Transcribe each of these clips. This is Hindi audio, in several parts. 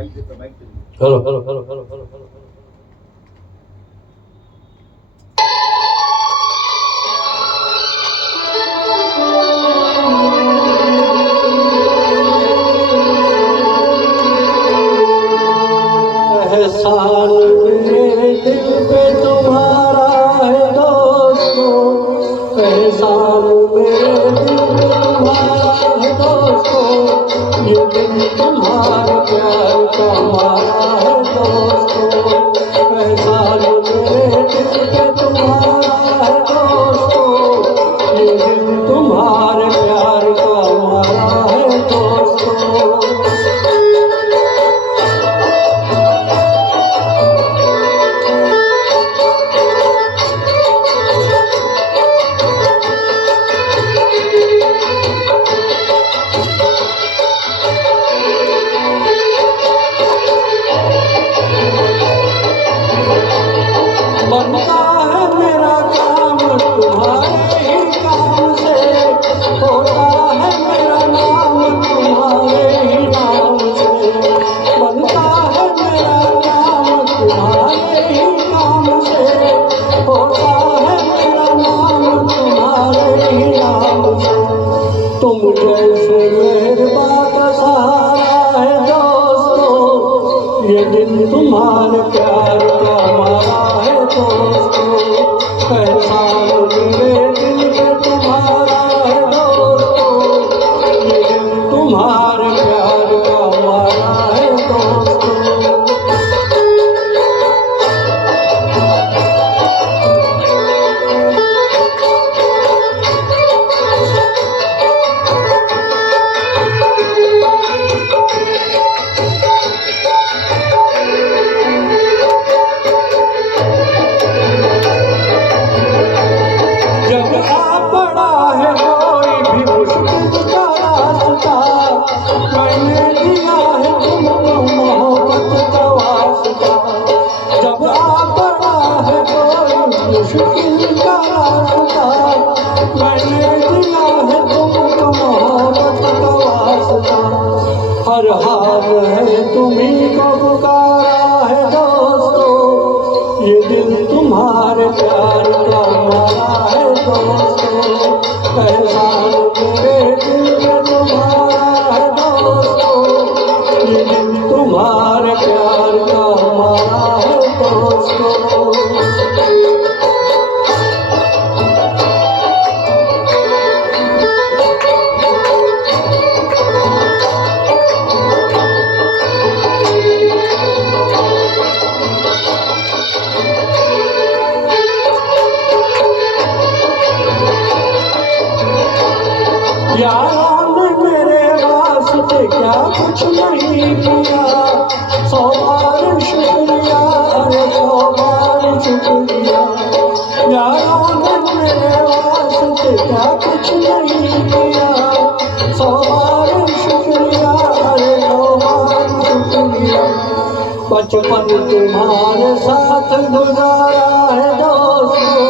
Hello hello hello hello hello hello एहसान मेरे दिल पे तुम्हारा है दोस्तों, एहसान मेरे दिल पे तुम्हारा है दोस्तों, ये दिल तुम्हारे प्यार का हमारा है दोस्तों, एहसान मेरे दिल पे तुम्हारा है दोस्तों, ये दिल तुम्हारे प्यार का हमारा है दोस्तों। बनता है मेरा काम तुम्हारे ही काम से, होता है मेरा नाम तुम्हारे ही नाम से, बनता है मेरा काम तुम्हारे ही काम से, होता है मेरा नाम तुम्हारे ही नाम से। तुम जैसे मेहरबान का सहारा है दोस्तों, ये दिल तुम्हारे प्यार का हमारा है दोस्तों, एहसान मेरे दिल पे तुम्हारा है दोस्तों, ये दिल तुम्हारे प्यार का हमारा है दोस्तों। जब आ पड़ा है कोई भी मुश्किल का रास्ता, मैंने दिया है तुमको मोहब्बत का वास्ता। जब आ पड़ा है कोई मुश्किल का रास्ता, मैंने दिया है तुमको मोहब्बत का वास्ता। हर हाल है तुम्हीं को पुकारा है दोस्तों, ये दिल तुम्हारे प्यार का हमारा है दोस्तों, एहसान मेरे दिल पे तुम्हारा है दोस्तों, ये दिल तुम्हारे प्यार का हमारा है दोस्तों। यारों ने मेरे वास्ते क्या कुछ नहीं किया, 100 बार शुक्रिया, अरे 100 बार शुक्रिया। यारों ने मेरे वास्ते क्या कुछ नहीं किया, 100 बार शुक्रिया, अरे 100 बार शुक्रिया। बचपन तुम्हारे साथ गुजारा है दोस्तों,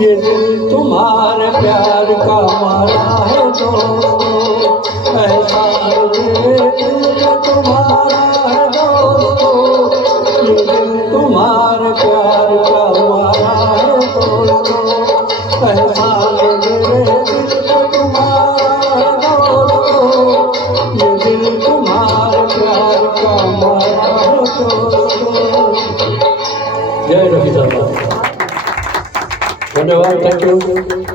ये दिल तुम्हारे प्यार का हमारा है दोस्तों, एहसान मेरे दिल पे तुम्हारा है दोस्तों, ये दिल तुम्हारे प्यार का हमारा है दोस्तों, एहसान मेरे दिल पे तुम्हारा है दोस्तों, ये दिल तुम्हारे प्यार का हमारा है दोस्तों। जय रवि धन्यवाद, थैंक यू।